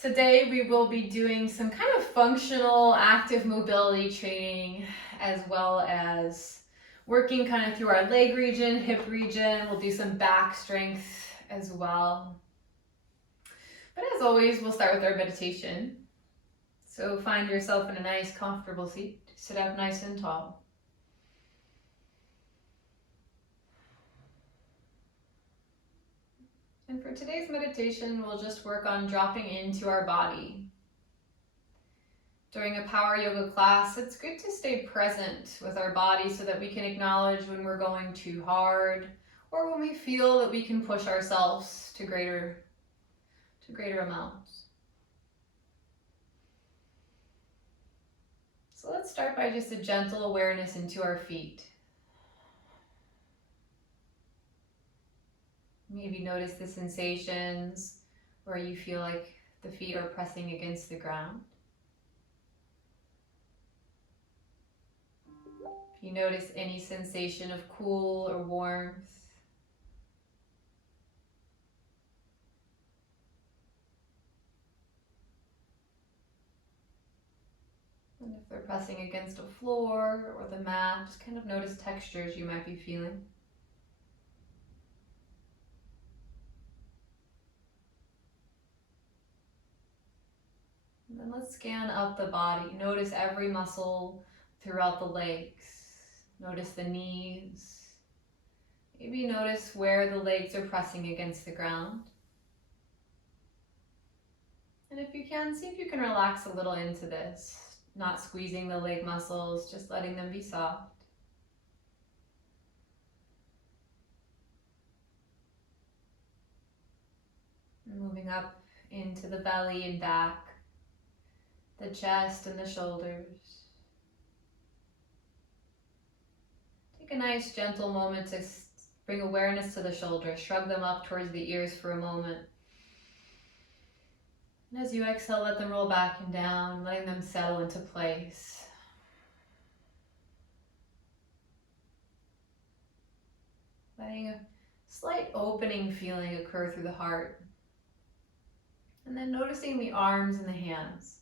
Today we will be doing some kind of functional active mobility training, as well as working kind of through our leg region, hip region. We'll do some back strength as well. But as always, we'll start with our meditation. So find yourself in a nice comfortable seat. Sit up nice and tall. And for today's meditation, we'll just work on dropping into our body. During a power yoga class, it's good to stay present with our body so that we can acknowledge when we're going too hard or when we feel that we can push ourselves to greater amounts. So let's start by just a gentle awareness into our feet. Maybe notice the sensations where you feel like the feet are pressing against the ground. If you notice any sensation of cool or warmth, and if they're pressing against a floor or the mat, just kind of notice textures you might be feeling. And then let's scan up the body. Notice every muscle throughout the legs. Notice the knees. Maybe notice where the legs are pressing against the ground. And if you can, see if you can relax a little into this. Not squeezing the leg muscles, just letting them be soft. And moving up into the belly and back, the chest and the shoulders. Take a nice gentle moment to bring awareness to the shoulders. Shrug them up towards the ears for a moment. And as you exhale, let them roll back and down, letting them settle into place. Letting a slight opening feeling occur through the heart. And then noticing the arms and the hands.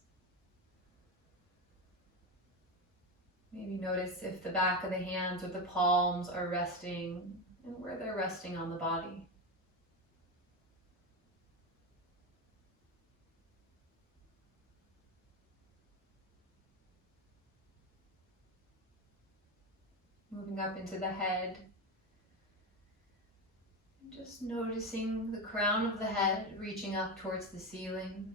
Maybe notice if the back of the hands or the palms are resting and where they're resting on the body. Moving up into the head. And just noticing the crown of the head reaching up towards the ceiling.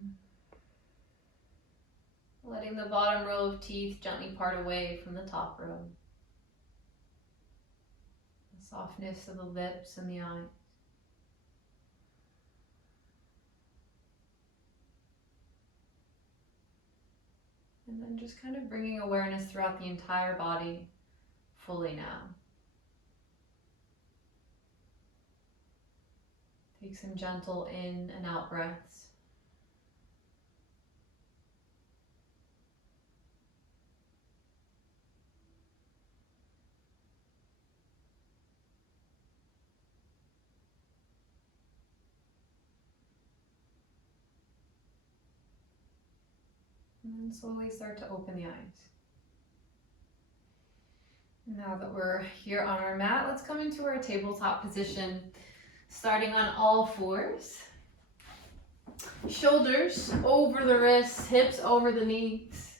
Letting the bottom row of teeth gently part away from the top row. The softness of the lips and the eyes. And then just kind of bringing awareness throughout the entire body fully now. Take some gentle in and out breaths. And then slowly start to open the eyes. Now that we're here on our mat, let's come into our tabletop position, starting on all fours. Shoulders over the wrists, hips over the knees.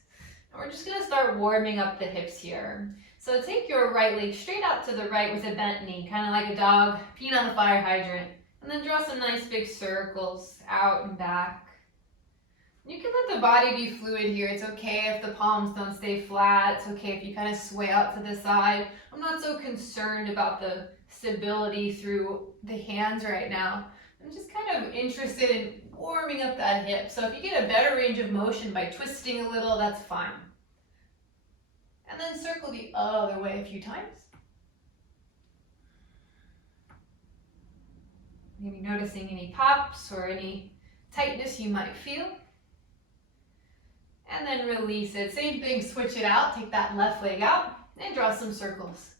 And we're just gonna start warming up the hips here. So take your right leg straight out to the right with a bent knee, kind of like a dog peeing on the fire hydrant. And then draw some nice big circles out and back. You can let the body be fluid here. It's okay if the palms don't stay flat. It's okay if you kind of sway out to the side. I'm not so concerned about the stability through the hands right now. I'm just kind of interested in warming up that hip. So if you get a better range of motion by twisting a little, that's fine. And then circle the other way a few times. Maybe noticing any pops or any tightness you might feel. And then release it. Same thing, switch it out. Take that left leg out and draw some circles.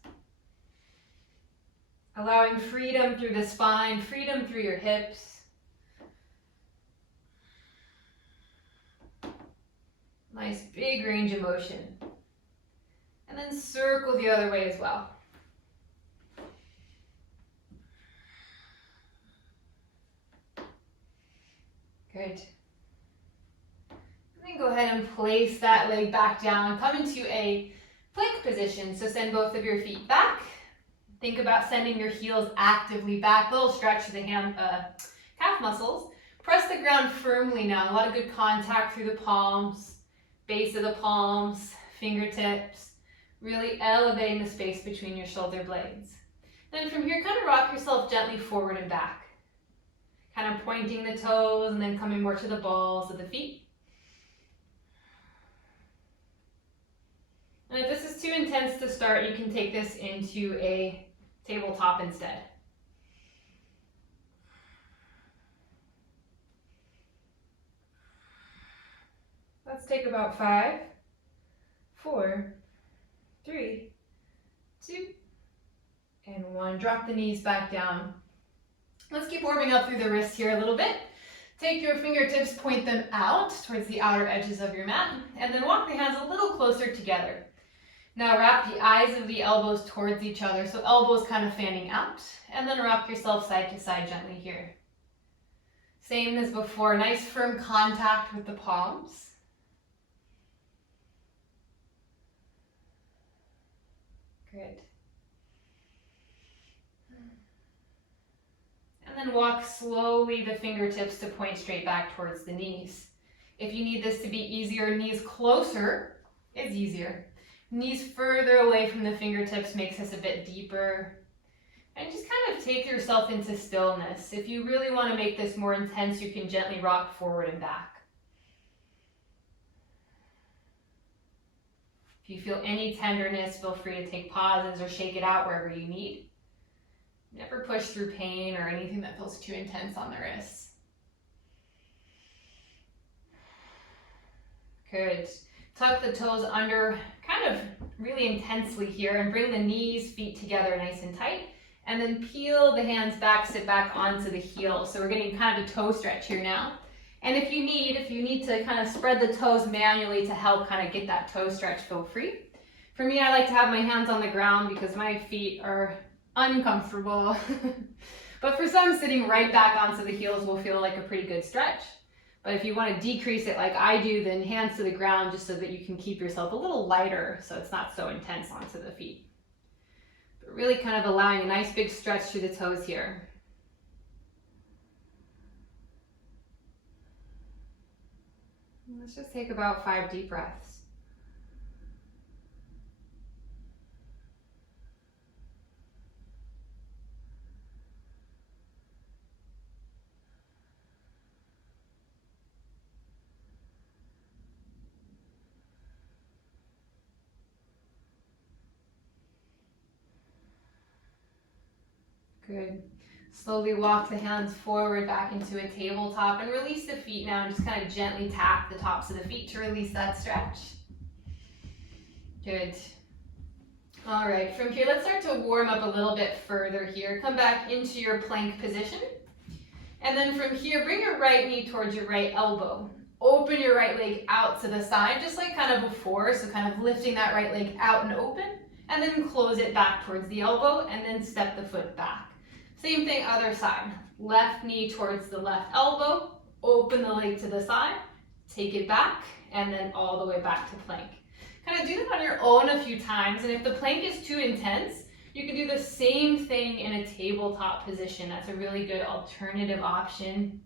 Allowing freedom through the spine, freedom through your hips. Nice big range of motion. And then circle the other way as well. Good. And then go ahead and place that leg back down. Come into a plank position. So send both of your feet back. Think about sending your heels actively back. Little stretch to the calf muscles. Press the ground firmly now. A lot of good contact through the palms, base of the palms, fingertips. Really elevating the space between your shoulder blades. Then from here, kind of rock yourself gently forward and back. Kind of pointing the toes and then coming more to the balls of the feet. And if this is too intense to start, you can take this into a tabletop instead. Let's take about 5, 4, 3, 2, and 1. Drop the knees back down. Let's keep warming up through the wrists here a little bit. Take your fingertips, point them out towards the outer edges of your mat, and then walk the hands a little closer together. Now wrap the eyes of the elbows towards each other, so elbows kind of fanning out, and then rock yourself side to side gently here. Same as before, nice firm contact with the palms. Good. And then walk slowly the fingertips to point straight back towards the knees. If you need this to be easier, knees closer is easier. Knees further away from the fingertips makes this a bit deeper. And just kind of take yourself into stillness. If you really want to make this more intense, you can gently rock forward and back. If you feel any tenderness, feel free to take pauses or shake it out wherever you need. Never push through pain or anything that feels too intense on the wrists. Good. Tuck the toes under kind of really intensely here and bring the knees, feet together nice and tight. And then peel the hands back, sit back onto the heels. So we're getting kind of a toe stretch here now. And if you need to kind of spread the toes manually to help kind of get that toe stretch, feel free. For me, I like to have my hands on the ground because my feet are uncomfortable. But for some, sitting right back onto the heels will feel like a pretty good stretch. But if you want to decrease it like I do, then hands to the ground just so that you can keep yourself a little lighter so it's not so intense onto the feet. But really kind of allowing a nice big stretch through the toes here. Let's just take about 5 deep breaths. Good. Slowly walk the hands forward back into a tabletop and release the feet now and just kind of gently tap the tops of the feet to release that stretch. Good. All right, from here, let's start to warm up a little bit further here. Come back into your plank position. And then from here, bring your right knee towards your right elbow. Open your right leg out to the side, just like kind of before. So kind of lifting that right leg out and open, and then close it back towards the elbow, and then step the foot back. Same thing, other side. Left knee towards the left elbow, open the leg to the side, take it back, and then all the way back to plank. Kind of do that on your own a few times, and if the plank is too intense, you can do the same thing in a tabletop position. That's a really good alternative option.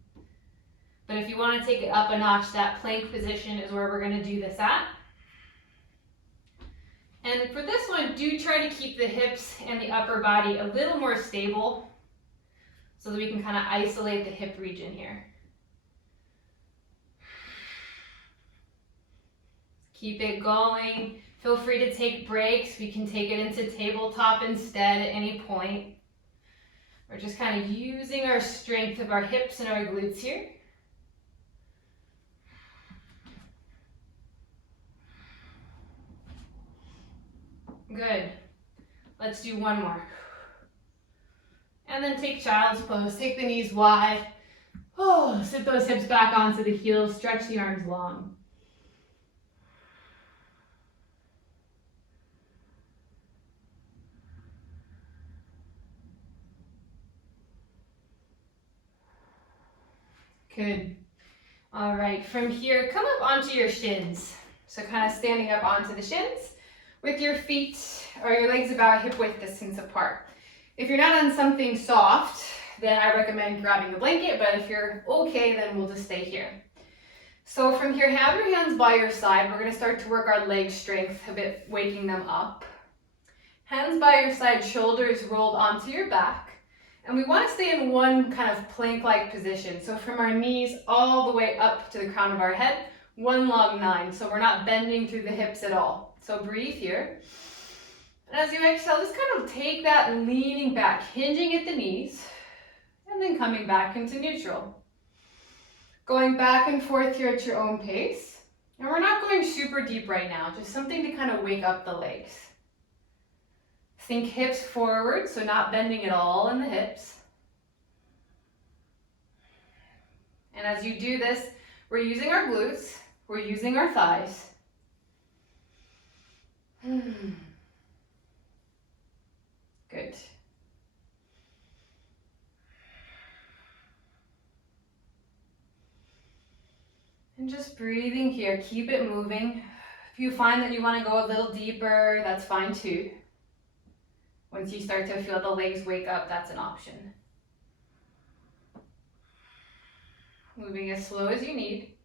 But if you want to take it up a notch, that plank position is where we're going to do this at. And for this one, do try to keep the hips and the upper body a little more stable so that we can kind of isolate the hip region here. Keep it going. Feel free to take breaks. We can take it into tabletop instead at any point. We're just kind of using our strength of our hips and our glutes here. Good. Let's do one more. And then take child's pose. Take the knees wide. Oh, sit those hips back onto the heels. Stretch the arms long. Good. All right, from here, come up onto your shins. So kind of standing up onto the shins with your feet or your legs about hip width distance apart. If you're not on something soft, then I recommend grabbing a blanket, but if you're okay, then we'll just stay here. So from here, have your hands by your side. We're gonna start to work our leg strength a bit, waking them up. Hands by your side, shoulders rolled onto your back. And we want to stay in one kind of plank-like position. So from our knees all the way up to the crown of our head, one long 9. So we're not bending through the hips at all. So breathe here. And as you exhale, just kind of take that leaning back, hinging at the knees, and then coming back into neutral. Going back and forth here at your own pace. And we're not going super deep right now, just something to kind of wake up the legs. Think hips forward, so not bending at all in the hips. And as you do this, we're using our glutes, we're using our thighs. Good. And just breathing here, keep it moving. If you find that you want to go a little deeper, that's fine too. Once you start to feel the legs wake up, that's an option. Moving as slow as you need.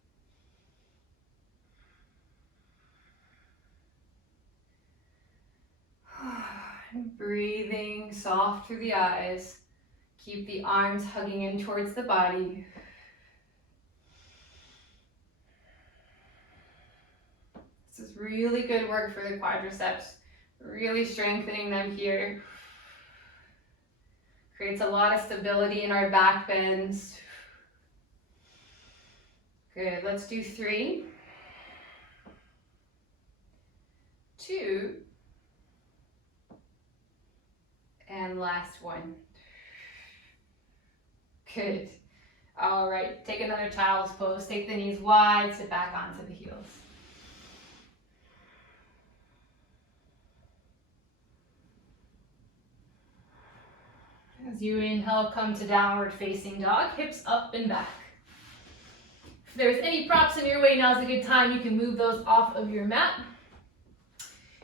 And breathing soft through the eyes. Keep the arms hugging in towards the body. This is really good work for the quadriceps. Really strengthening them here. Creates a lot of stability in our back bends. Good, let's do 3, 2, and last one. Good. All right, take another child's pose. Take the knees wide, sit back onto the heels. As you inhale, come to downward facing dog, hips up and back. If there's any props in your way, now's a good time. You can move those off of your mat.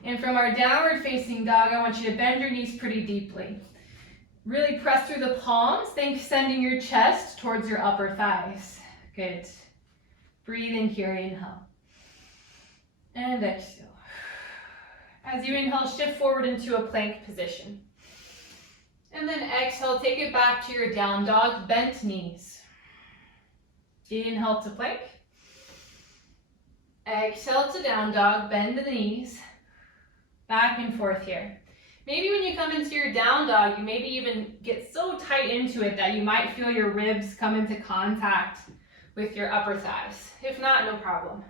And from our downward facing dog, I want you to bend your knees pretty deeply. Really press through the palms. Think sending your chest towards your upper thighs. Good. Breathe in here, inhale. And exhale. As you inhale, shift forward into a plank position. And then exhale, take it back to your down dog, bent knees. Inhale to plank. Exhale to down dog, bend the knees. Back and forth here. Maybe when you come into your down dog, you maybe even get so tight into it that you might feel your ribs come into contact with your upper thighs. If not, no problem.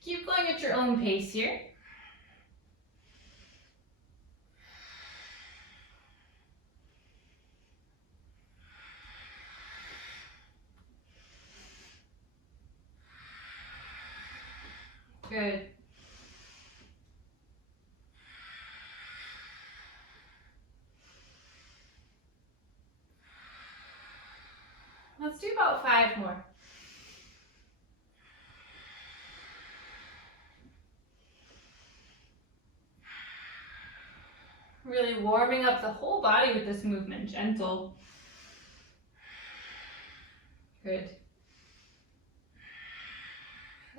Keep going at your own pace here. Good. Let's do about 5 more. Really warming up the whole body with this movement, gentle. Good.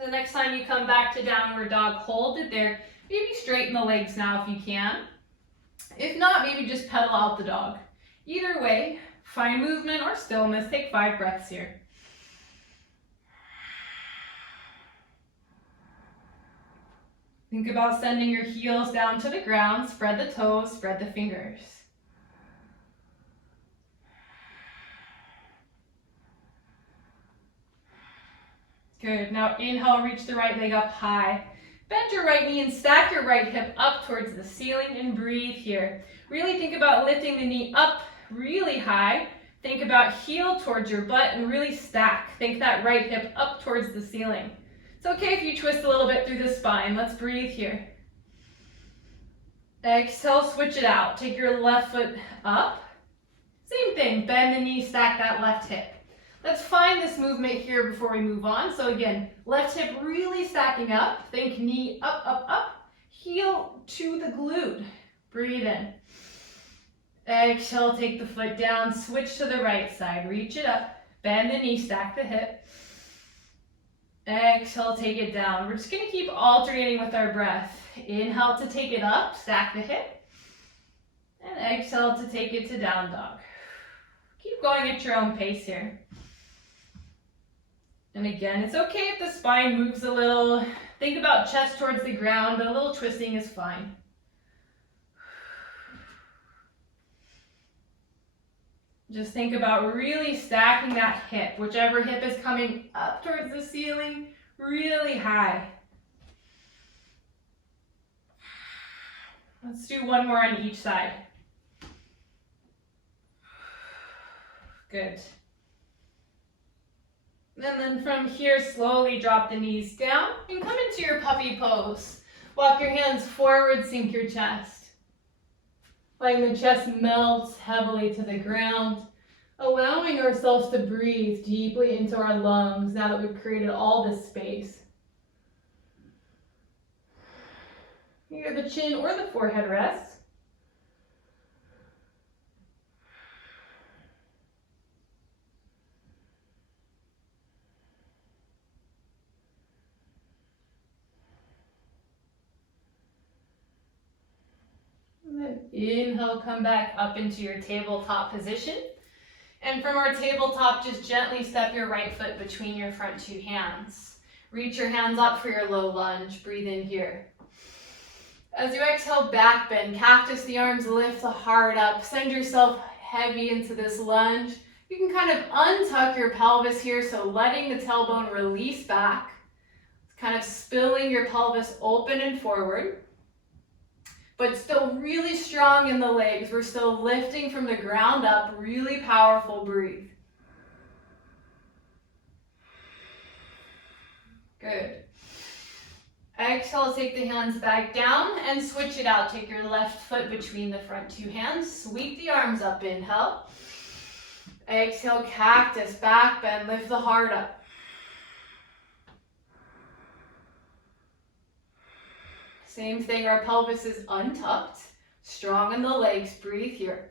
The next time you come back to downward dog, hold it there. Maybe straighten the legs now if you can. If not, maybe just pedal out the dog. Either way, find movement or stillness. Take 5 breaths here. Think about sending your heels down to the ground. Spread the toes, spread the fingers. Good. Now inhale, reach the right leg up high. Bend your right knee and stack your right hip up towards the ceiling and breathe here. Really think about lifting the knee up really high. Think about heel towards your butt and really stack. Think that right hip up towards the ceiling. It's okay if you twist a little bit through the spine. Let's breathe here. Exhale, switch it out. Take your left foot up. Same thing, bend the knee, stack that left hip. Let's find this movement here before we move on. So again, left hip really stacking up. Think knee up, up, up. Heel to the glute. Breathe in. Exhale, take the foot down. Switch to the right side. Reach it up. Bend the knee, stack the hip. Exhale, take it down. We're just going to keep alternating with our breath. Inhale to take it up, stack the hip. And exhale to take it to down dog. Keep going at your own pace here. And again, it's okay if the spine moves a little. Think about chest towards the ground, but a little twisting is fine. Just think about really stacking that hip, whichever hip is coming up towards the ceiling, really high. Let's do one more on each side. Good. And then from here, slowly drop the knees down and come into your puppy pose. Walk your hands forward, sink your chest. Letting the chest melt heavily to the ground, allowing ourselves to breathe deeply into our lungs now that we've created all this space. Either the chin or the forehead rests. And then inhale, come back up into your tabletop position. And from our tabletop, just gently step your right foot between your front two hands. Reach your hands up for your low lunge. Breathe in here. As you exhale, back bend, cactus the arms, lift the heart up. Send yourself heavy into this lunge. You can kind of untuck your pelvis here, so letting the tailbone release back. Kind of spilling your pelvis open and forward. But still really strong in the legs. We're still lifting from the ground up. Really powerful. Breathe. Good. Exhale, take the hands back down and switch it out. Take your left foot between the front two hands. Sweep the arms up. Inhale. Exhale, cactus, back bend. Lift the heart up. Same thing, our pelvis is untucked, strong in the legs. Breathe here.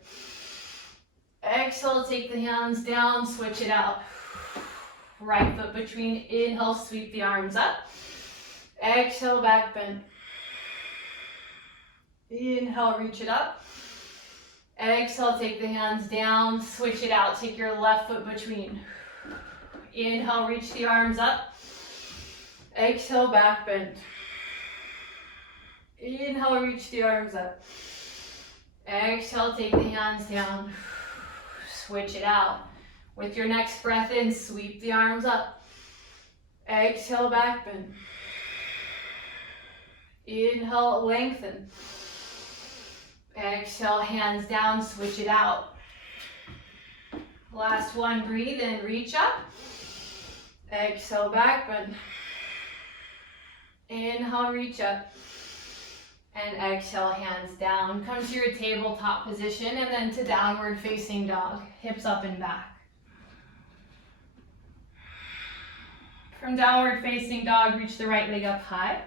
Exhale, take the hands down, switch it out. Right foot between, inhale, sweep the arms up. Exhale, back bend. Inhale, reach it up. Exhale, take the hands down, switch it out. Take your left foot between. Inhale, reach the arms up. Exhale, back bend. Inhale, reach the arms up. Exhale, take the hands down. Switch it out. With your next breath in, sweep the arms up. Exhale, back bend. Inhale, lengthen. Exhale, hands down, switch it out. Last one, breathe in, reach up. Exhale, back bend. Inhale, reach up. And exhale, hands down. Come to your tabletop position and then to downward facing dog. Hips up and back. From downward facing dog, reach the right leg up high.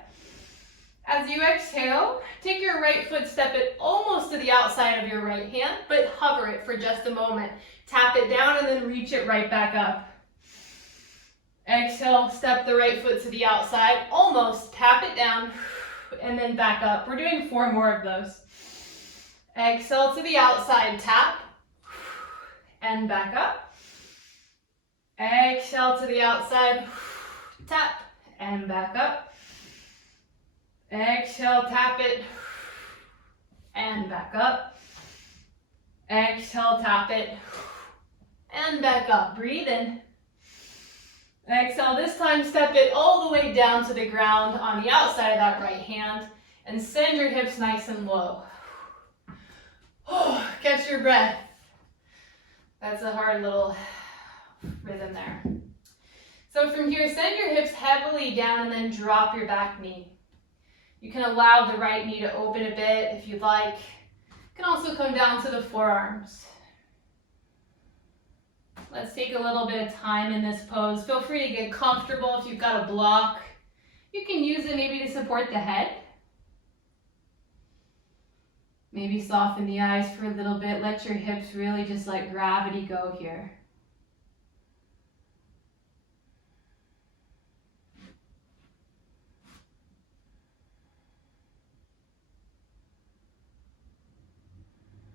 As you exhale, take your right foot, step it almost to the outside of your right hand, but hover it for just a moment. Tap it down and then reach it right back up. Exhale, step the right foot to the outside, almost tap it down. And then back up. We're doing 4 more of those. Exhale to the outside, tap, and back up. Exhale to the outside, tap, and back up. Exhale, tap it, and back up. Exhale, tap it, and back up. Breathe in. Exhale, this time step it all the way down to the ground on the outside of that right hand and send your hips nice and low. Catch your breath. That's a hard little rhythm there. So from here, send your hips heavily down and then drop your back knee. You can allow the right knee to open a bit if you'd like. You can also come down to the forearms. Let's take a little bit of time in this pose. Feel free to get comfortable if you've got a block. You can use it maybe to support the head. Maybe soften the eyes for a little bit. Let your hips really just let gravity go here.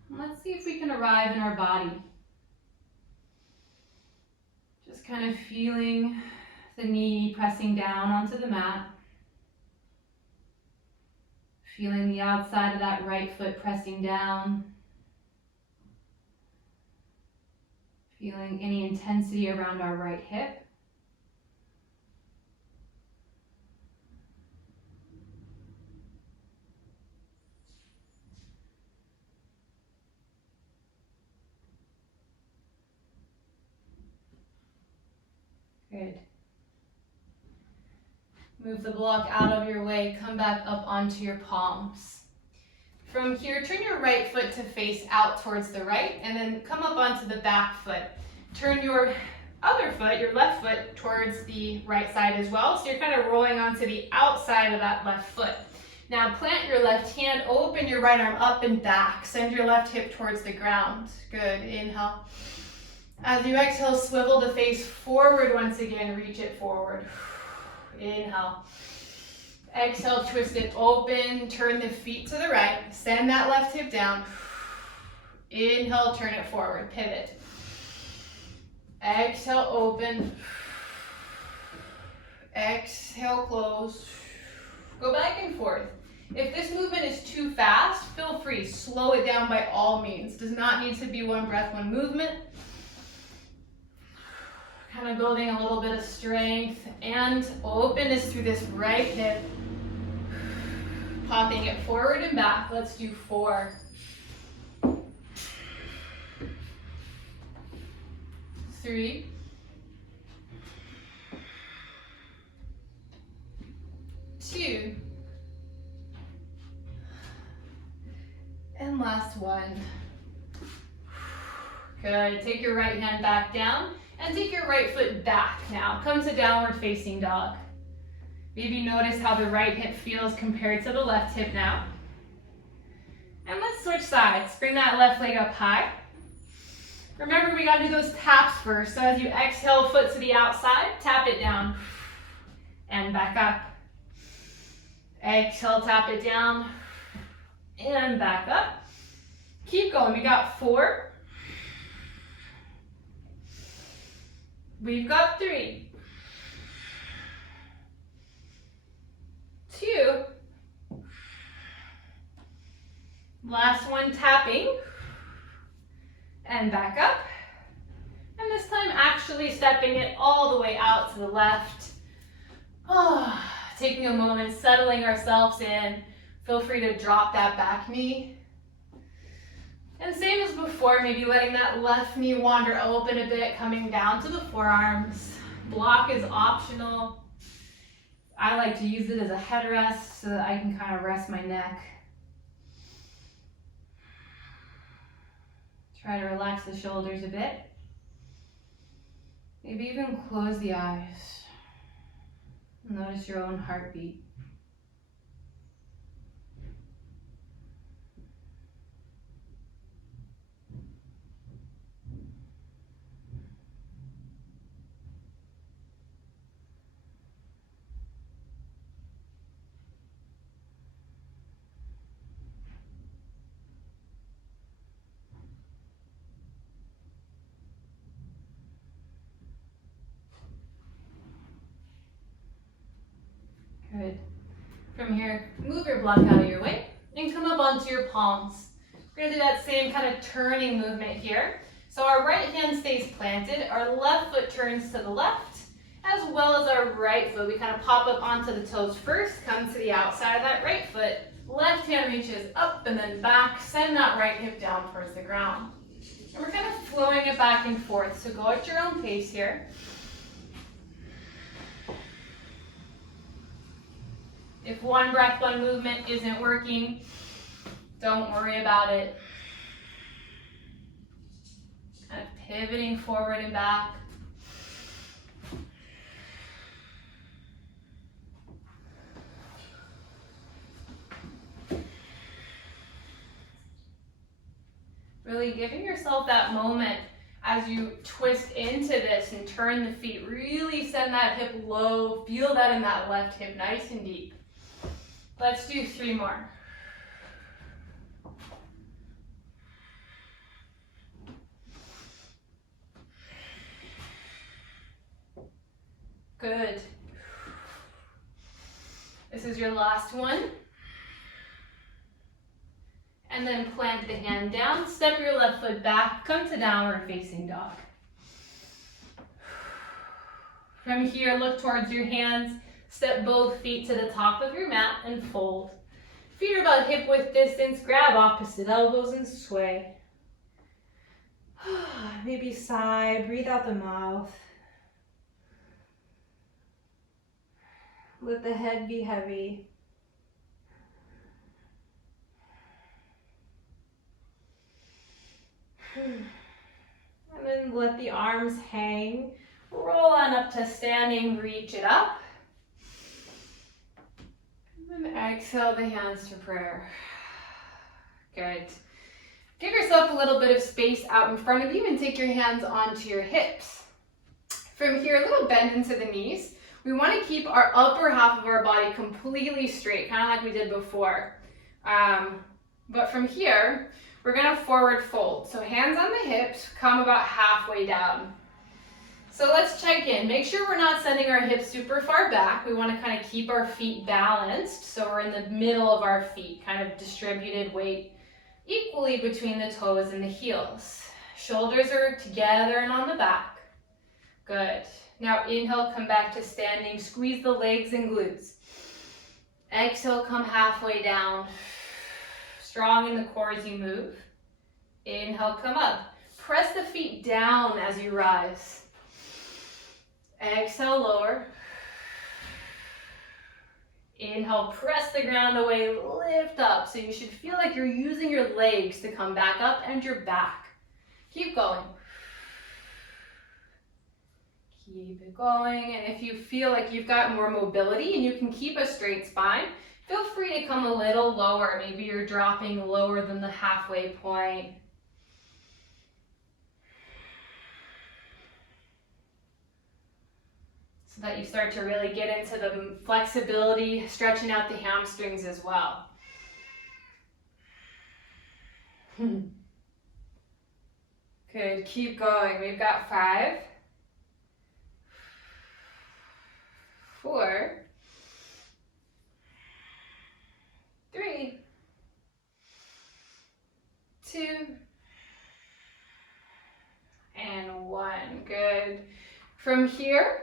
Let's see if we can arrive in our body. Just kind of feeling the knee pressing down onto the mat. Feeling the outside of that right foot pressing down. Feeling any intensity around our right hip. Good. Move the block out of your way, come back up onto your palms. From here, turn your right foot to face out towards the right, and then come up onto the back foot. Turn your other foot, your left foot, towards the right side as well, so you're kind of rolling onto the outside of that left foot. Now plant your left hand, open your right arm up and back, send your left hip towards the ground. Good, inhale. As you exhale, swivel the face forward once again, reach it forward. Inhale. Exhale, twist it open, turn the feet to the right, send that left hip down. Inhale, turn it forward, pivot. Exhale, open. Exhale, close. Go back and forth. If this movement is too fast, feel free, slow it down by all means. Does not need to be one breath, one movement. Kind of building a little bit of strength and openness through this right hip. Popping it forward and back. Let's do 4. 3. 2. And last one. Good. Take your right hand back down. And take your right foot back now. Come to downward facing dog. Maybe notice how the right hip feels compared to the left hip now. And let's switch sides. Bring that left leg up high. Remember, we got to do those taps first. So as you exhale, foot to the outside, tap it down. And back up. Exhale, tap it down. And back up. Keep going. We got 4. We've got 3, 2, last one, tapping, and back up, and this time actually stepping it all the way out to the left. Taking a moment, settling ourselves in. Feel free to drop that back knee. And same as before, maybe letting that left knee wander open a bit, coming down to the forearms. Block is optional. I like to use it as a headrest so that I can kind of rest my neck. Try to relax the shoulders a bit. Maybe even close the eyes. Notice your own heartbeat. Good. From here, move your block out of your way and come up onto your palms. We're going to do that same kind of turning movement here. So our right hand stays planted, our left foot turns to the left, as well as our right foot. We kind of pop up onto the toes first, come to the outside of that right foot, left hand reaches up and then back, send that right hip down towards the ground. And we're kind of flowing it back and forth, so go at your own pace here. If one breath, one movement isn't working, don't worry about it. Kind of Pivoting forward and back. Really giving yourself that moment as you twist into this and turn the feet. Really send that hip low. Feel that in that left hip, nice and deep. Let's do 3 more. Good. This is your last one. And then plant the hand down, step your left foot back, come to downward facing dog. From here, look towards your hands, step both feet to the top of your mat and fold. Feet are about hip width distance, grab opposite elbows and sway. Maybe sigh, breathe out the mouth. Let the head be heavy. And then let the arms hang. Roll on up to standing, reach it up. And then exhale the hands to prayer. Good. Give yourself a little bit of space out in front of you and take your hands onto your hips. From here, a little bend into the knees. We want to keep our upper half of our body completely straight, kind of like we did before. But from here, we're going to forward fold. So hands on the hips, come about halfway down. So let's check in. Make sure we're not sending our hips super far back. We want to kind of keep our feet balanced. So we're in the middle of our feet, kind of distributed weight equally between the toes and the heels. Shoulders are together and on the back. Good. Now inhale, come back to standing. Squeeze the legs and glutes. Exhale, come halfway down. Strong in the core as you move. Inhale, come up. Press the feet down as you rise. Exhale, lower. Inhale, press the ground away, lift up. So you should feel like you're using your legs to come back up and your back. Keep going. Keep it going. And if you feel like you've got more mobility and you can keep a straight spine, feel free to come a little lower. Maybe you're dropping lower than the halfway point. So that you start to really get into the flexibility, stretching out the hamstrings as well. Good, keep going. We've got 5, 4, 3, 2, and 1. Good. From here,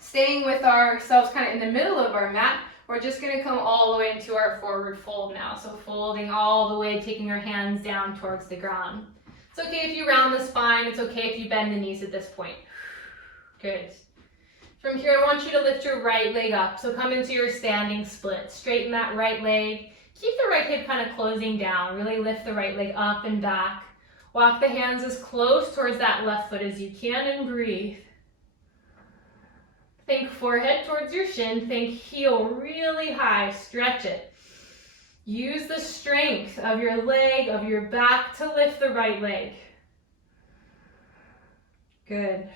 staying with ourselves kind of in the middle of our mat, we're just going to come all the way into our forward fold now. So folding all the way, taking our hands down towards the ground. It's okay if you round the spine. It's okay if you bend the knees at this point. Good. From here, I want you to lift your right leg up. So come into your standing split. Straighten that right leg. Keep the right hip kind of closing down. Really lift the right leg up and back. Walk the hands as close towards that left foot as you can and breathe. Think forehead towards your shin. Think heel really high. Stretch it. Use the strength of your leg, of your back to lift the right leg. Good.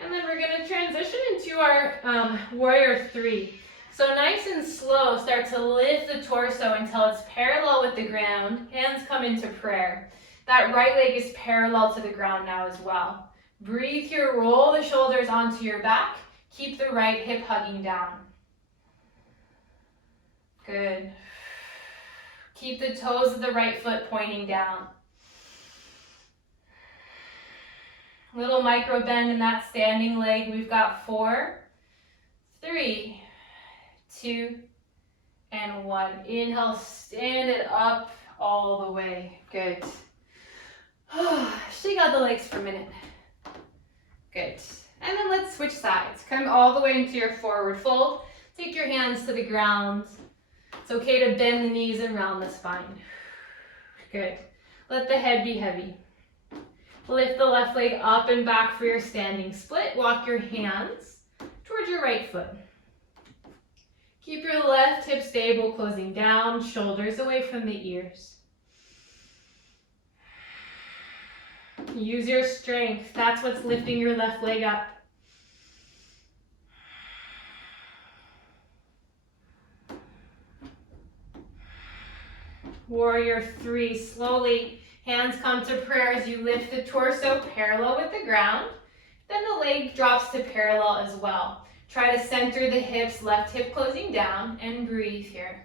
And then we're going to transition into our warrior 3. So nice and slow, start to lift the torso until it's parallel with the ground. Hands come into prayer. That right leg is parallel to the ground now as well. Breathe here, roll the shoulders onto your back. Keep the right hip hugging down. Good. Keep the toes of the right foot pointing down. Little micro bend in that standing leg. We've got 4, 3, 2, and 1. Inhale, stand it up all the way. Good. Shake out the legs for a minute. Good. And then let's switch sides. Come all the way into your forward fold. Take your hands to the ground. It's okay to bend the knees and round the spine. Good. Let the head be heavy. Lift the left leg up and back for your standing split. Walk your hands towards your right foot. Keep your left hip stable, closing down, shoulders away from the ears. Use your strength. That's what's lifting your left leg up. Warrior 3, slowly, hands come to prayer as you lift the torso parallel with the ground. Then the leg drops to parallel as well. Try to center the hips, left hip closing down, and breathe here.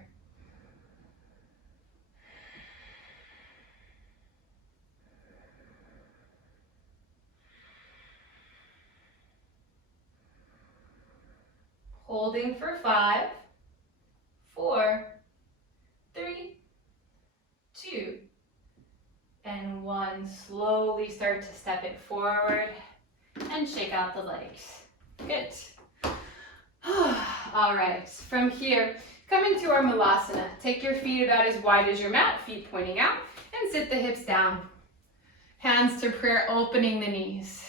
Holding for 5, 4, 3, 2, and 1. Slowly start to step it forward and shake out the legs. Good. All right, from here, come into our Malasana. Take your feet about as wide as your mat, feet pointing out, and sit the hips down. Hands to prayer, opening the knees.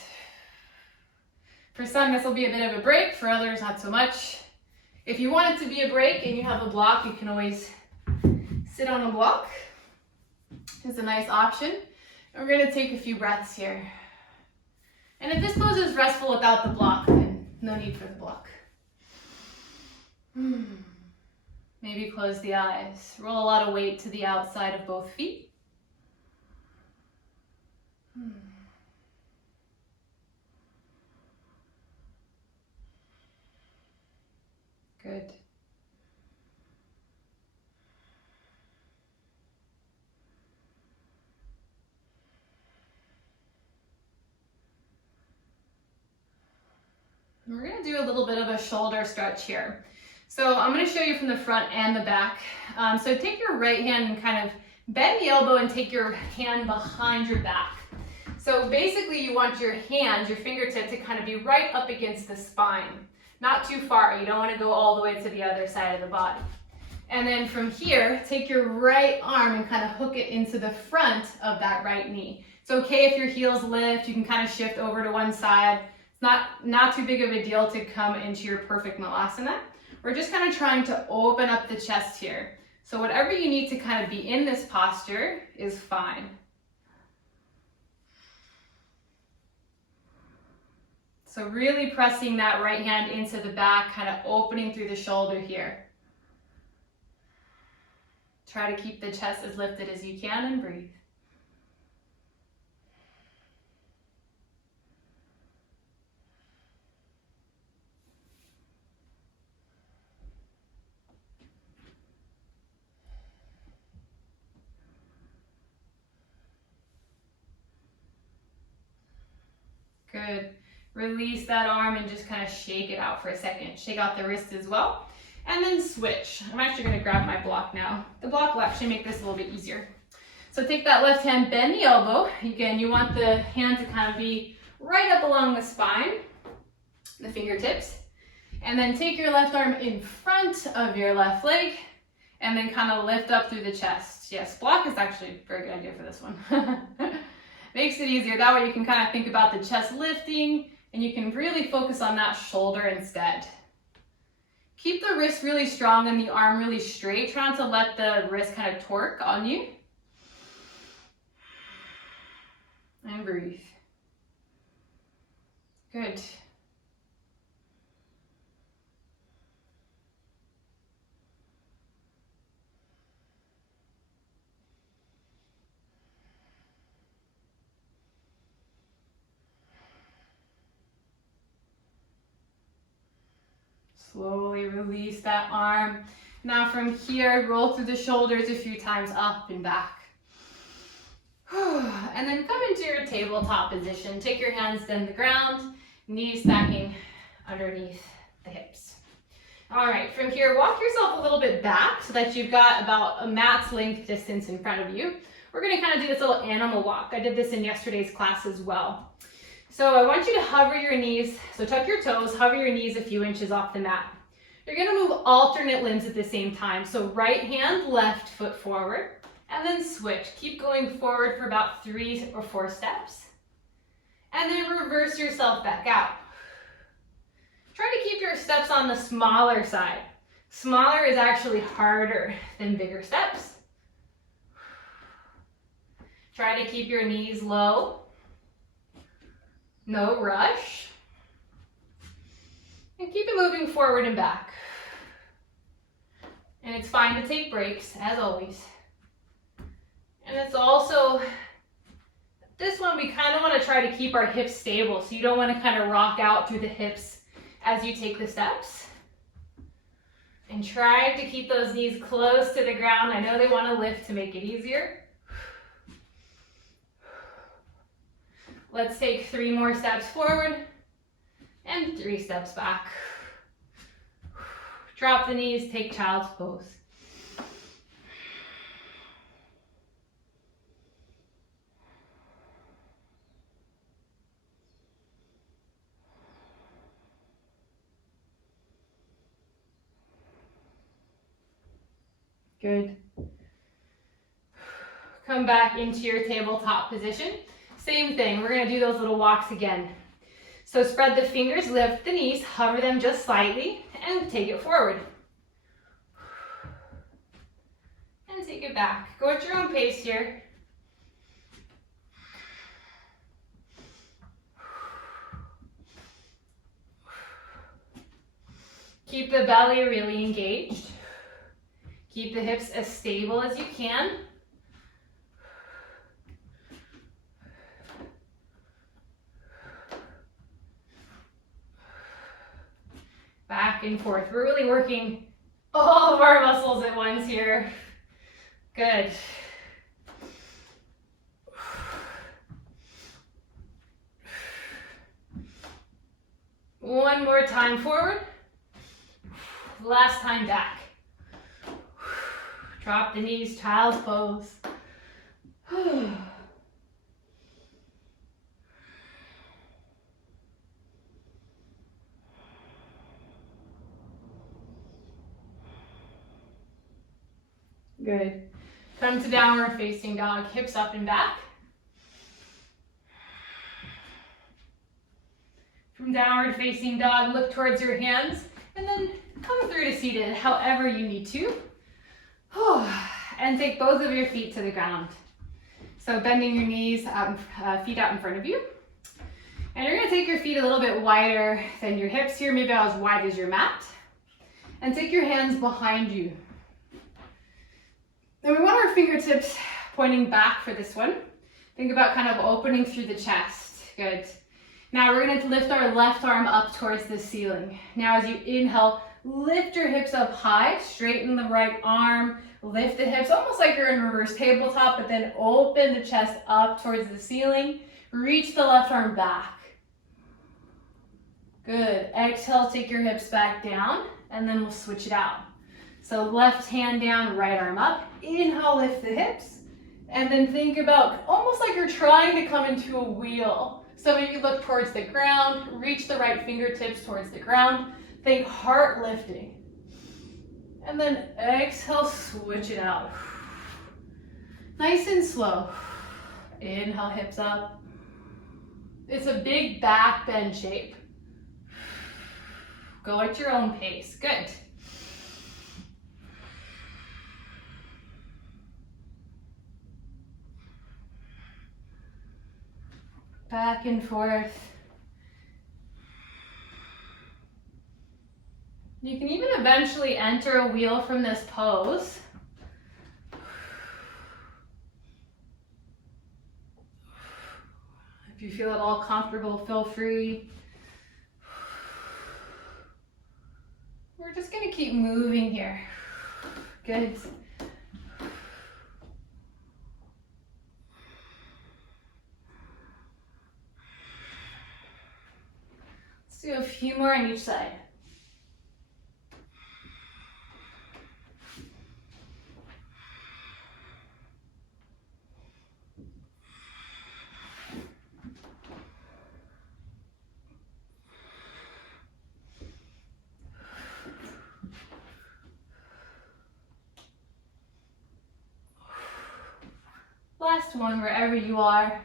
For some, this will be a bit of a break. For others, not so much. If you want it to be a break and you have a block, you can always sit on a block. It's a nice option. And we're going to take a few breaths here. And if this pose is restful without the block, then no need for the block. Maybe close the eyes. Roll a lot of weight to the outside of both feet. Good. We're going to do a little bit of a shoulder stretch here. So I'm going to show you from the front and the back. So take your right hand and kind of bend the elbow and take your hand behind your back. So basically you want your hand, your fingertip, to kind of be right up against the spine. Not too far. You don't want to go all the way to the other side of the body. And then from here, take your right arm and kind of hook it into the front of that right knee. It's okay if your heels lift. You can kind of shift over to one side. It's not too big of a deal to come into your perfect Malasana. We're just kind of trying to open up the chest here. So whatever you need to kind of be in this posture is fine. So really pressing that right hand into the back, kind of opening through the shoulder here. Try to keep the chest as lifted as you can and breathe. Good. Release that arm and just kind of shake it out for a second. Shake out the wrist as well. And then switch. I'm actually going to grab my block now. The block will actually make this a little bit easier. So take that left hand, bend the elbow. Again, you want the hand to kind of be right up along the spine, the fingertips. And then take your left arm in front of your left leg and then kind of lift up through the chest. Yes, block is actually a very good idea for this one. Makes it easier. That way you can kind of think about the chest lifting and you can really focus on that shoulder instead. Keep the wrist really strong and the arm really straight. Try not to let the wrist kind of torque on you. And breathe. Good. Slowly release that arm. Now from here, roll through the shoulders a few times, up and back. And then come into your tabletop position. Take your hands to the ground, knees stacking underneath the hips. All right, from here, walk yourself a little bit back so that you've got about a mat's length distance in front of you. We're gonna kind of do this little animal walk. I did this in yesterday's class as well. So I want you to hover your knees, so tuck your toes, hover your knees a few inches off the mat. You're gonna move alternate limbs at the same time. So right hand, left foot forward, and then switch. Keep going forward for about 3 or 4 steps, and then reverse yourself back out. Try to keep your steps on the smaller side. Smaller is actually harder than bigger steps. Try to keep your knees low. No rush. And keep it moving forward and back. And it's fine to take breaks, as always. And it's also, this one we kind of want to try to keep our hips stable, so you don't want to kind of rock out through the hips as you take the steps. And try to keep those knees close to the ground. I know they want to lift to make it easier. Let's take 3 more steps forward and 3 steps back. Drop the knees, take child's pose. Good. Come back into your tabletop position. Same thing, we're gonna do those little walks again. So spread the fingers, lift the knees, hover them just slightly, and take it forward. And take it back. Go at your own pace here. Keep the belly really engaged. Keep the hips as stable as you can. Back and forth. We're really working all of our muscles at once here. Good. One more time forward. Last time back. Drop the knees, child's pose. Good. Come to downward facing dog, hips up and back. From downward facing dog, look towards your hands and then come through to seated however you need to. And take both of your feet to the ground. So bending your knees, feet out in front of you. And you're gonna take your feet a little bit wider than your hips here, maybe about as wide as your mat. And take your hands behind you. And we want our fingertips pointing back for this one. Think about kind of opening through the chest. Good. Now we're gonna lift our left arm up towards the ceiling. Now as you inhale, lift your hips up high, straighten the right arm, lift the hips almost like you're in reverse tabletop, but then open the chest up towards the ceiling. Reach the left arm back. Good. Exhale, take your hips back down, and then we'll switch it out. So left hand down, right arm up. Inhale, lift the hips, and then think about almost like you're trying to come into a wheel. So maybe look towards the ground, reach the right fingertips towards the ground. Think heart lifting. And then exhale, switch it out. Nice and slow. Inhale, hips up. It's a big back bend shape. Go at your own pace. Good. Back and forth. You can even eventually enter a wheel from this pose. If you feel at all comfortable, feel free. We're just gonna keep moving here. Good. Let's do a few more on each side. last one wherever you are.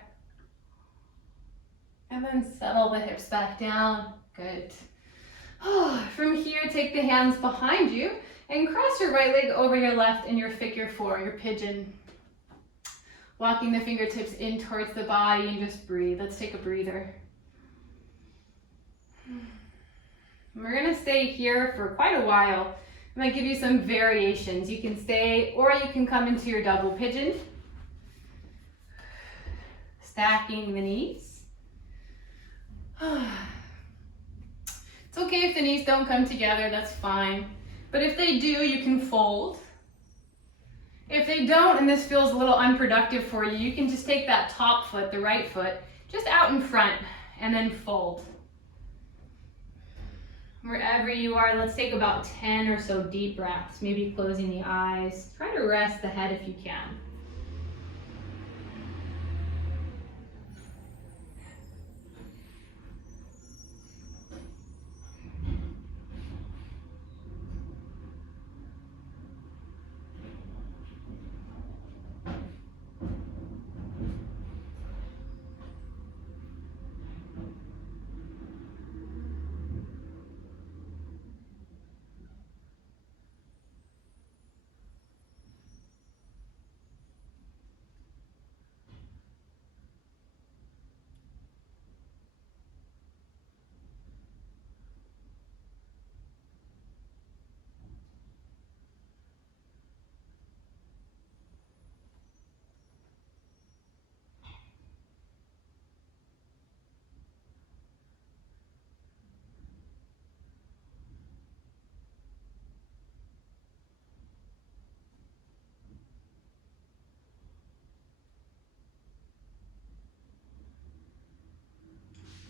And then settle the hips back down. Good. From here, take the hands behind you and cross your right leg over your left in your figure four, your pigeon. Walking the fingertips in towards the body and just breathe. Let's take a breather. We're gonna stay here for quite a while. I'm gonna give you some variations. You can stay or you can come into your double pigeon. Stacking the knees. It's okay if the knees don't come together, that's fine. But if they do, you can fold. If they don't, and this feels a little unproductive for you, you can just take that top foot, the right foot, just out in front and then fold. Wherever you are, let's take about 10 or so deep breaths, maybe closing the eyes. Try to rest the head if you can.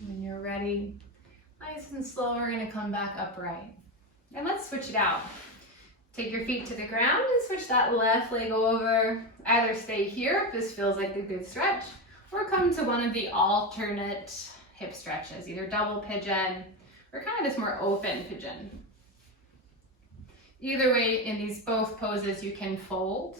When you're ready, nice and slow, we're gonna come back upright. And let's switch it out. Take your feet to the ground and switch that left leg over. Either stay here, if this feels like a good stretch, or come to one of the alternate hip stretches, either double pigeon or kind of this more open pigeon. Either way, in these both poses, you can fold.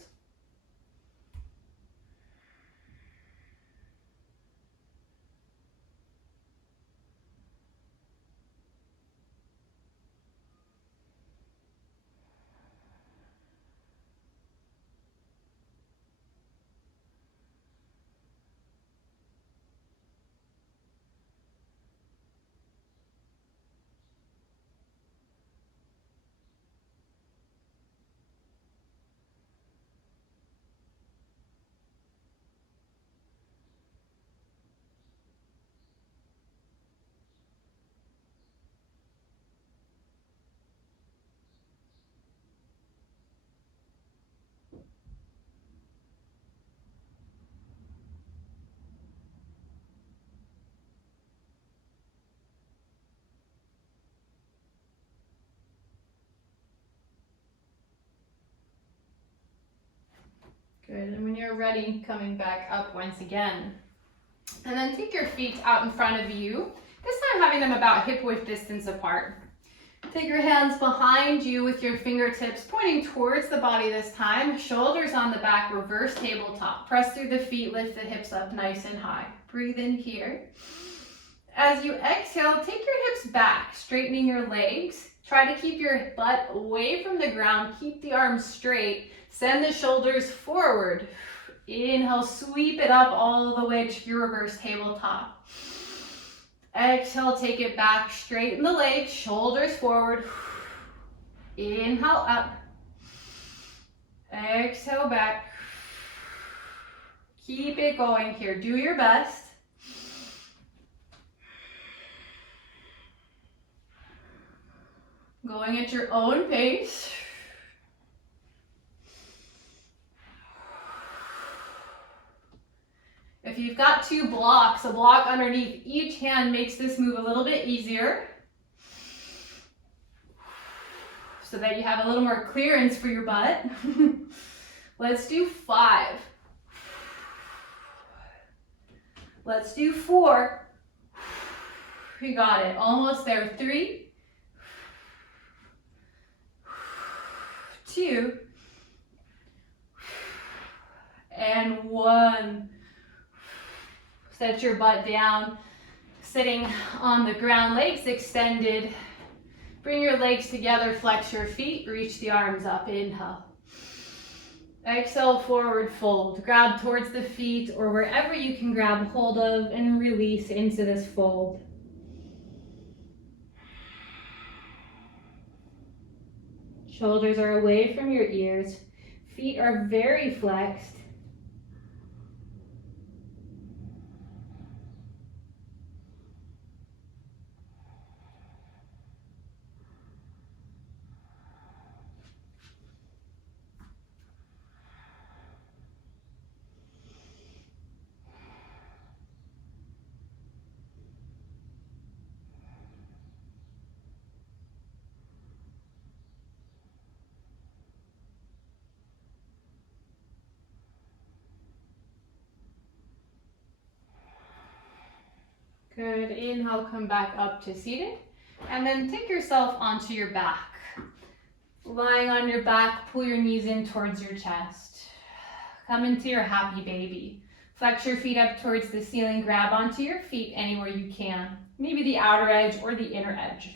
Good, and when you're ready, coming back up once again. And then take your feet out in front of you, this time having them about hip width distance apart. Take your hands behind you with your fingertips pointing towards the body this time, shoulders on the back, reverse tabletop. Press through the feet, lift the hips up nice and high. Breathe in here. As you exhale, take your hips back, straightening your legs. Try to keep your butt away from the ground, keep the arms straight. Send the shoulders forward. Inhale, sweep it up all the way to your reverse tabletop. Exhale, take it back, straighten the legs, shoulders forward. Inhale up. Exhale back. Keep it going here. Do your best. Going at your own pace. If you've got two blocks, a block underneath each hand makes this move a little bit easier so that you have a little more clearance for your butt. Let's do 5. Let's do 4. You got it. Almost there. 3, 2, and 1. Set your butt down, sitting on the ground, legs extended. Bring your legs together, flex your feet, reach the arms up, inhale. Exhale, forward fold. Grab towards the feet or wherever you can grab hold of and release into this fold. Shoulders are away from your ears. Feet are very flexed. Good. Inhale, come back up to seated. And then take yourself onto your back. Lying on your back, pull your knees in towards your chest. Come into your happy baby. Flex your feet up towards the ceiling. Grab onto your feet anywhere you can. Maybe the outer edge or the inner edge.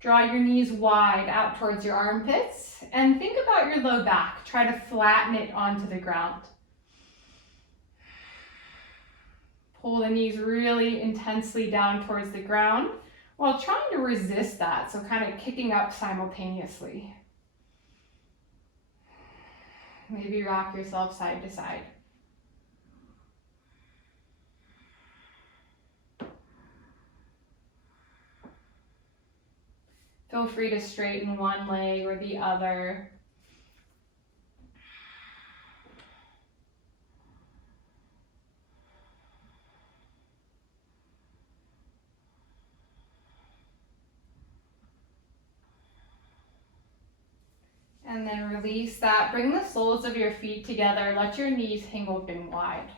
Draw your knees wide out towards your armpits. And think about your low back. Try to flatten it onto the ground. Pull the knees really intensely down towards the ground while trying to resist that, so kind of kicking up simultaneously. Maybe rock yourself side to side. Feel free to straighten one leg or the other. And then release that. Bring the soles of your feet together. Let your knees hang open wide.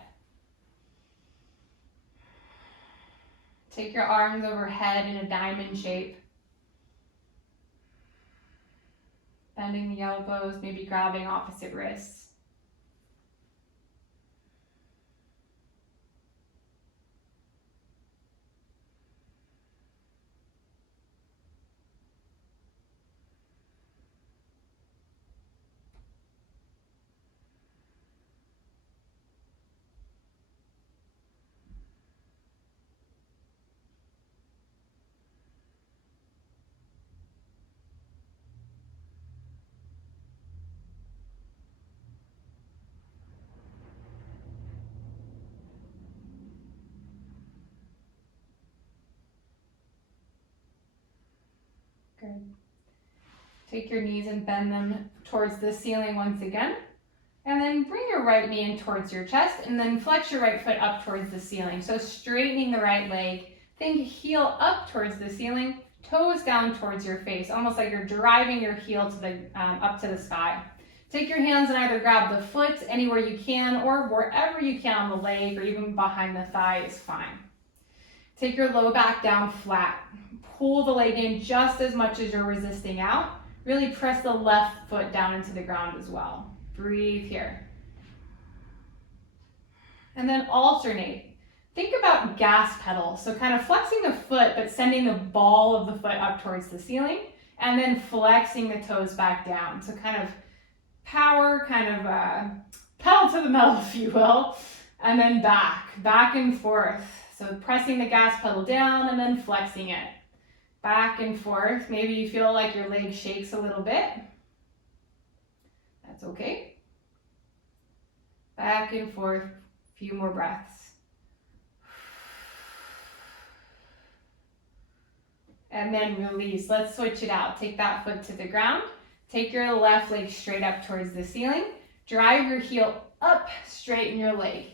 Take your arms overhead in a diamond shape. Bending the elbows, maybe grabbing opposite wrists. Good. Take your knees and bend them towards the ceiling once again. And then bring your right knee in towards your chest and then flex your right foot up towards the ceiling. So straightening the right leg. Think heel up towards the ceiling, toes down towards your face, almost like you're driving your heel to the up to the sky. Take your hands and either grab the foot anywhere you can or wherever you can on the leg or even behind the thigh is fine. Take your low back down flat. Pull the leg in just as much as you're resisting out. Really press the left foot down into the ground as well. Breathe here. And then alternate. Think about gas pedal. So kind of flexing the foot, but sending the ball of the foot up towards the ceiling, and then flexing the toes back down. So kind of power, pedal to the metal, if you will, and then back and forth. So pressing the gas pedal down and then flexing it. Back and forth. Maybe you feel like your leg shakes a little bit. That's okay. Back and forth. A few more breaths. And then release. Let's switch it out. Take that foot to the ground. Take your left leg straight up towards the ceiling. Drive your heel up, straighten your leg.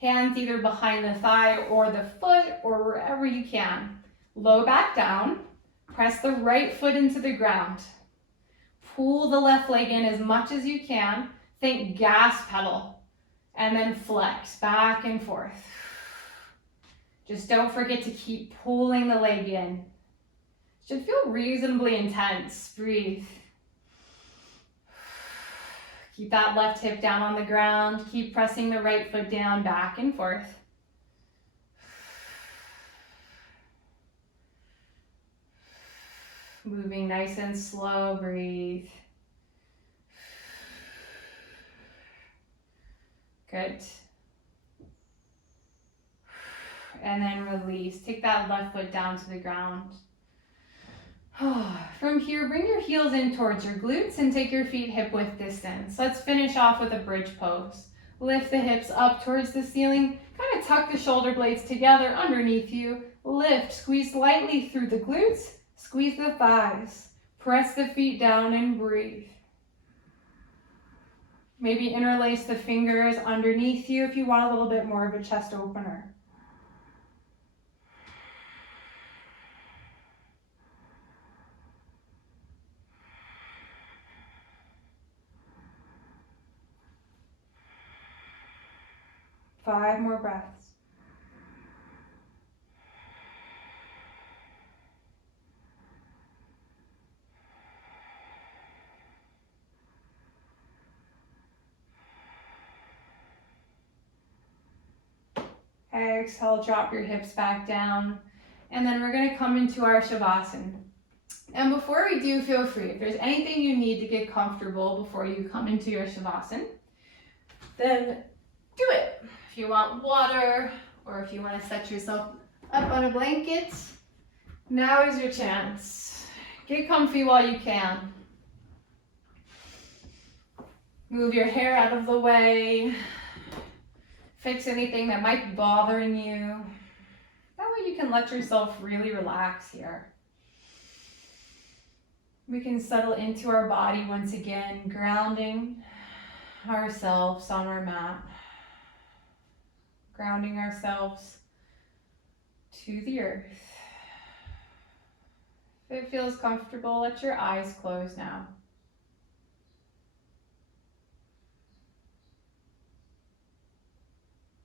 Hands either behind the thigh or the foot or wherever you can. Low back down. Press the right foot into the ground. Pull the left leg in as much as you can. Think gas pedal. And then flex back and forth. Just don't forget to keep pulling the leg in. Should feel reasonably intense. Breathe. Keep that left hip down on the ground. Keep pressing the right foot down, back and forth. Moving nice and slow, breathe. Good. And then release. Take that left foot down to the ground. From here, bring your heels in towards your glutes and take your feet hip width distance. Let's finish off with a bridge pose. Lift the hips up towards the ceiling. Kind of tuck the shoulder blades together underneath you. Lift, squeeze lightly through the glutes. Squeeze the thighs. Press the feet down and breathe. Maybe interlace the fingers underneath you if you want a little bit more of a chest opener. Five more breaths. Exhale, drop your hips back down. And then we're gonna come into our Savasana. And before we do, feel free, if there's anything you need to get comfortable before you come into your Savasana, then do it. If you want water, or if you want to set yourself up on a blanket, now is your chance. Get comfy while you can. Move your hair out of the way. Fix anything that might be bothering you. That way you can let yourself really relax here. We can settle into our body once again, grounding ourselves on our mat. Grounding ourselves to the earth. If it feels comfortable, let your eyes close now.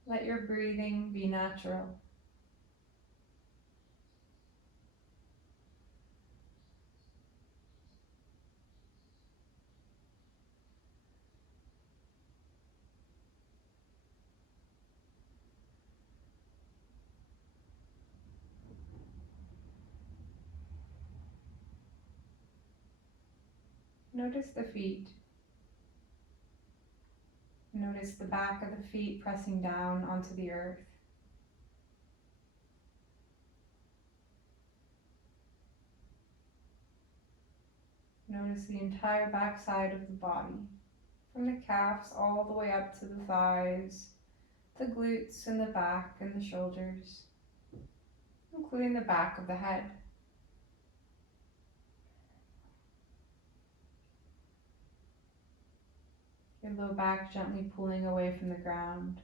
Let your breathing be natural. Notice the feet. Notice the back of the feet pressing down onto the earth. Notice the entire back side of the body, from the calves all the way up to the thighs, the glutes and the back and the shoulders, including the back of the head. Your low back gently pulling away from the ground.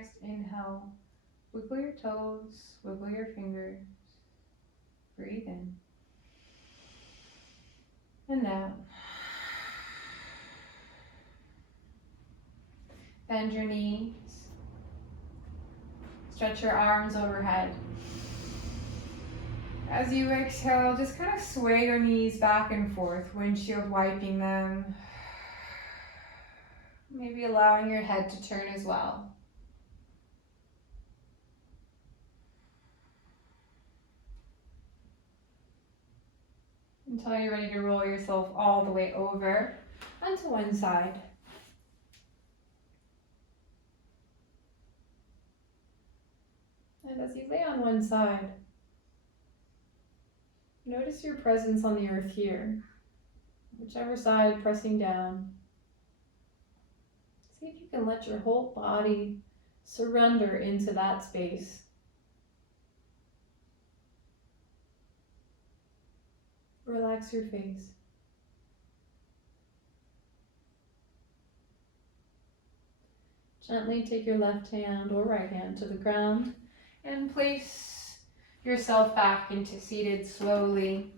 next inhale, wiggle your toes, wiggle your fingers. Breathe in. And out. Bend your knees. Stretch your arms overhead. As you exhale, just kind of sway your knees back and forth, windshield wiping them. Maybe allowing your head to turn as well. Until you're ready to roll yourself all the way over onto one side. And as you lay on one side, notice your presence on the earth here. Whichever side pressing down. See if you can let your whole body surrender into that space. Relax your face. Gently take your left hand or right hand to the ground and place yourself back into seated slowly.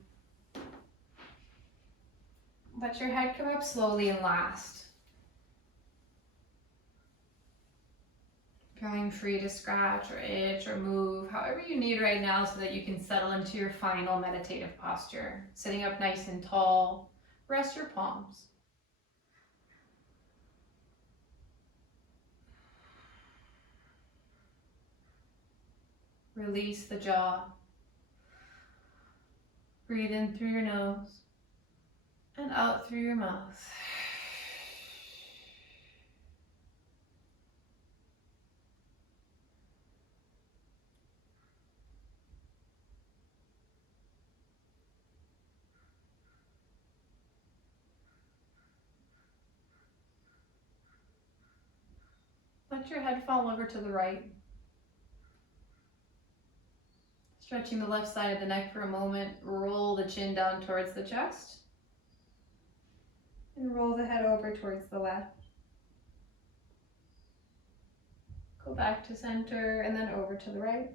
Let your head come up slowly and last. Feeling free to scratch or itch or move, however you need right now so that you can settle into your final meditative posture. Sitting up nice and tall, rest your palms. Release the jaw. Breathe in through your nose and out through your mouth. Let your head fall over to the right. Stretching the left side of the neck for a moment, roll the chin down towards the chest. And roll the head over towards the left. Go back to center and then over to the right.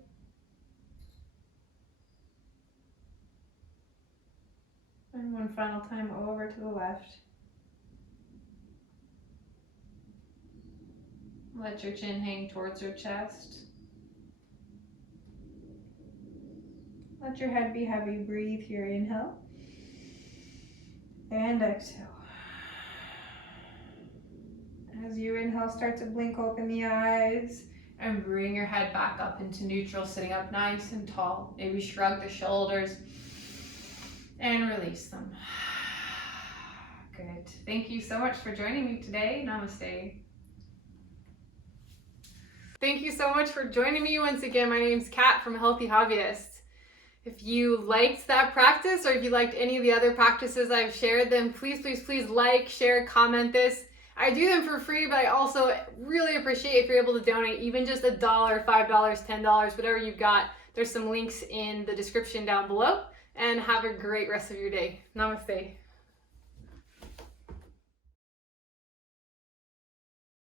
And one final time over to the left. Let your chin hang towards your chest. Let your head be heavy. Breathe here. Inhale. And exhale. As you inhale, start to blink open the eyes and bring your head back up into neutral, sitting up nice and tall. Maybe shrug the shoulders and release them. Good. Thank you so much for joining me today. Namaste. Thank you so much for joining me once again. My name's Kat from Healthy Hobbyist. If you liked that practice or if you liked any of the other practices I've shared, then please like, share, comment this. I do them for free, but I also really appreciate if you're able to donate even just $1, $5, $10, whatever you've got. There's some links in the description down below, and have a great rest of your day. Namaste.